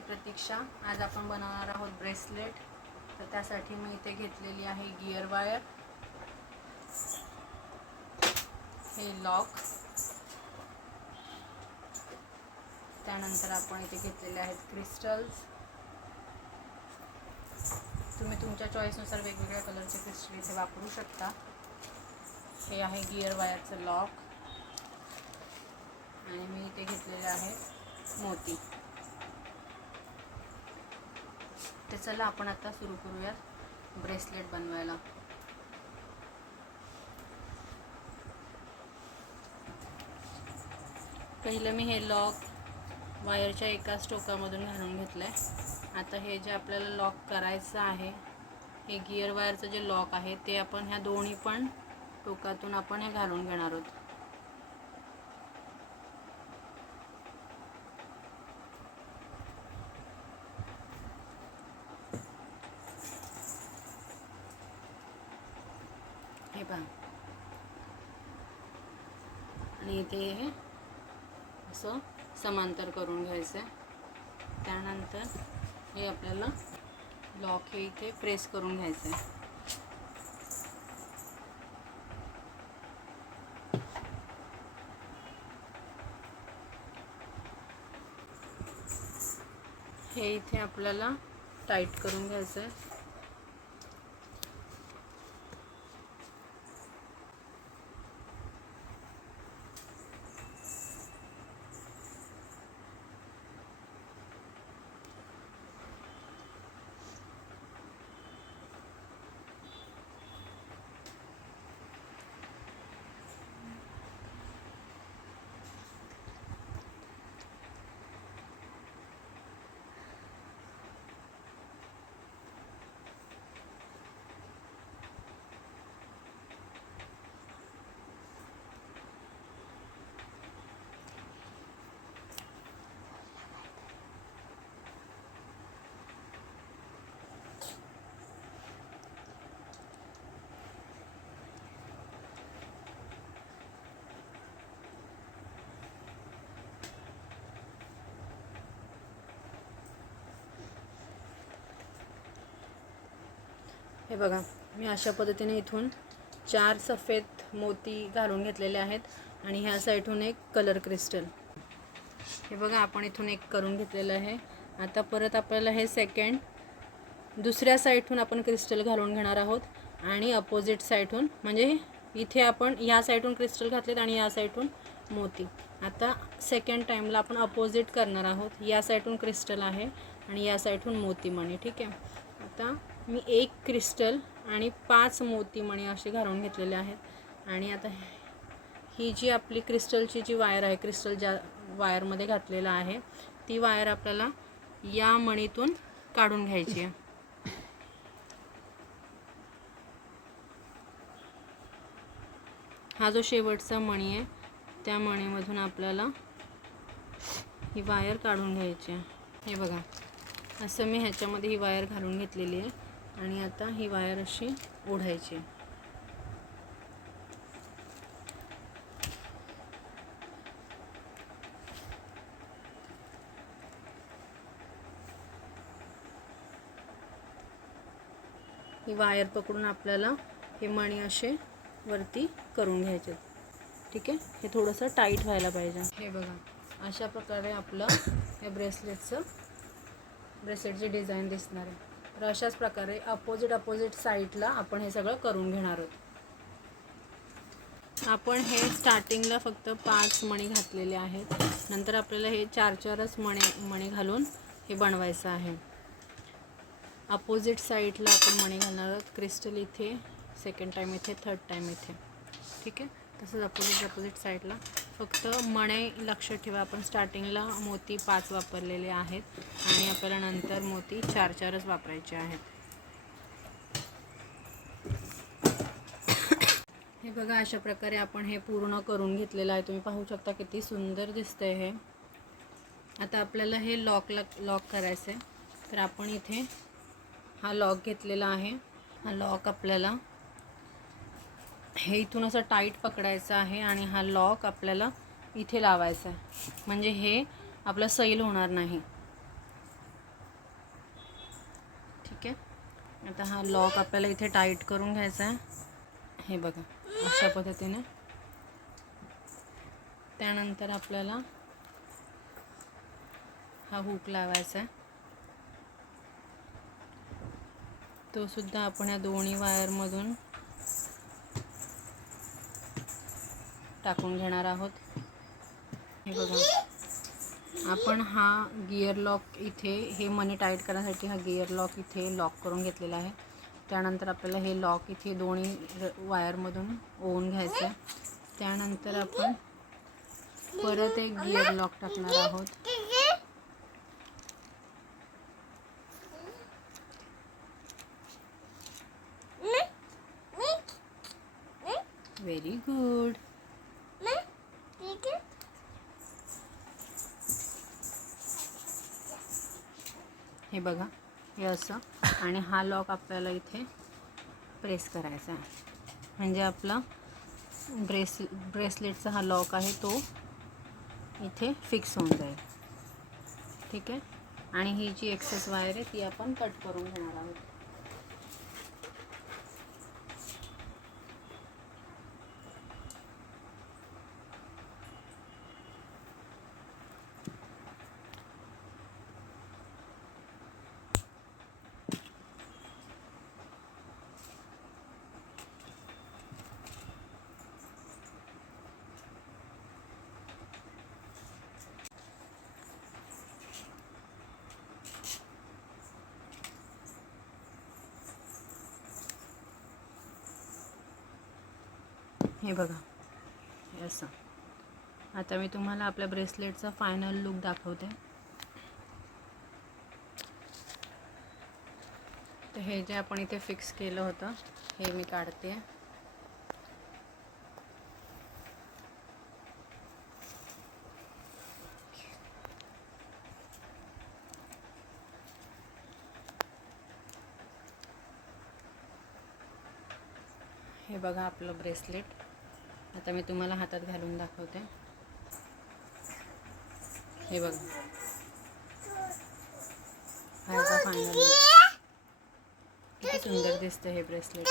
प्रतीक्षा. आज आपण बनवणार आहोत ब्रेसलेट. तर त्यासाठी मी इथे घेतलेली आहे गिअर वायर, हे लॉक, त्यानंतर आपण इथे घेतलेले आहेत क्रिस्टल्स. तुम्ही तुमच्या चॉईसनुसार वेगवेगळ्या कलरचे क्रिस्टल इथे वापरू शकता. हे आहे गिअर वायरचं लॉक आणि मी इथे घेतलेले आहे मोती. तर चला आपण आता सुरू करूयात ब्रेसलेट बनवायला. पहिलं मी हे लॉक वायरच्या एकाच टोकामधून घालून घेतलं आहे. आता हे जे आपल्याला लॉक करायचं आहे, हे गिअर वायरचं जे लॉक आहे ते आपण ह्या दोन्ही पण टोकातून आपण हे घालून घेणार आहोत. हे पहा, आणि इथे हे असं समांतर करून घ्यायचं आहे. त्यानंतर हे आपल्याला लॉक हे इथे प्रेस करून घ्यायचं आहे. हे इथे आपल्याला टाईट करून घ्यायचं आहे. हे बघा, मी अशा पद्धतीने इथून 4 सफेद मोती घालून घेतलेले आहेत आणि ह्या साईडहून एक कलर क्रिस्टल. हे बघा, आपण इथून एक करून घेतलेलं आहे. आता परत आपल्याला हे दुसऱ्या साईडहून आपण क्रिस्टल घालून घेणार आहोत आणि अपोजिट साईडहून, म्हणजे इथे आपण ह्या साईडहून क्रिस्टल घातलेत आणि या साईडहून मोती. आता सेकंड टाईमला आपण अपोजिट करणार आहोत. या साईडहून क्रिस्टल आहे आणि या साईडहून मोती मणी. ठीक आहे. आता मी 1 क्रिस्टल आणि 5 मोती मणी असे घालून घेतलेले आहेत. आणि आता ही जी आपली क्रिस्टलची जी वायर आहे, क्रिस्टल ज्या वायरमध्ये घातलेला आहे, ती वायर आपल्याला या मणीतून काढून घ्यायची आहे. हा जो शेवटचा मणी आहे त्या मणीमधून आपल्याला ही वायर काढून घ्यायची आहे. हे बघा, असं मी ह्याच्यामध्ये ही वायर घालून घेतलेली आहे आणि आता ही वायर अशी ओढायची आहे. ही वायर पकडून आपल्याला हे मणी असे वरती करून घ्यायचे. ठीक आहे. हे थोडंसं टाईट व्हायला पाहिजे. हे बघा, अशा प्रकारे आपलं या ब्रेसलेटची डिझाईन दिसणार आहे. तर अशाच प्रकारे अपोजिट साईडला आपण हे सगळं करून घेणार आहोत. आपण हे स्टार्टिंगला फक्त 5 मणी घातलेले आहेत. नंतर आपल्याला हे 4-4च मणी घालून हे बनवायचं आहे. अपोजिट साईडला आपण मणी घालणार आहोत. क्रिस्टल इथे, सेकंड टाईम इथे, थर्ड टाईम इथे. ठीक आहे. तसंच अपोजिट साईडला फक्त मणे लक्षात ठेवा. आपण स्टार्टिंगला मोती 5 वापरलेले आहेत आणि आपल्याला नंतर मोती 4-4च वापरायचे आहेत. हे बघा, अशा प्रकारे आपण हे पूर्ण करून घेतलेलं आहे. तुम्ही पाहू शकता किती सुंदर दिसतंय हे. आता आपल्याला हे लॉक करायचं आहे. तर आपण इथे हा लॉक घेतलेला आहे. हा लॉक आपल्याला हे इथून असं टाईट पकडायचं आहे आणि हा लॉक आपल्याला इथे लावायचा आहे, म्हणजे हे आपलं सैल होणार नाही. आता हा लॉक आपल्याला इथे टाईट करून घ्यायचा आहे. हे बघा अशा पद्धतीने. त्यानंतर आपल्याला हा हुक लावायचा आहे. तो सुद्धा आपण या दोन्ही वायरमधून टाकून घेणार आहोत. हे बघा आपण हा गिअर लॉक इथे, हे मनी टाईट करण्यासाठी हा गिअर लॉक इथे लॉक करून घेतलेला आहे. त्यानंतर आपल्याला हे लॉक इथे दोन्ही वायरमधून ओवून घ्यायचं आहे. त्यानंतर आपण परत एक गिअर लॉक टाकणार आहोत. Very good. हे बघा हे असं, आणि हा लॉक आपल्याला इथे प्रेस करायचा आहे. म्हणजे आपला ब्रेसलेटचा हा लॉक आहे तो इथे फिक्स होऊन जाईल. ठीक आहे. आणि ही जी एक्सेस वायर आहे ती आपण कट करून घेणार आहोत. हे बघा हे असं. आता मी तुम्हाला आपल्या ब्रेसलेटचा फायनल लुक दाखवते. तर हे जे आपण इथे फिक्स केलं होतं हे मी काढते. हे बघा आपलं ब्रेसलेट. आता मी तुम्हाला हातात घालून दाखवते. हे बघा हा फायनल लुक. किती सुंदर दिसतं हे ब्रेसलेट.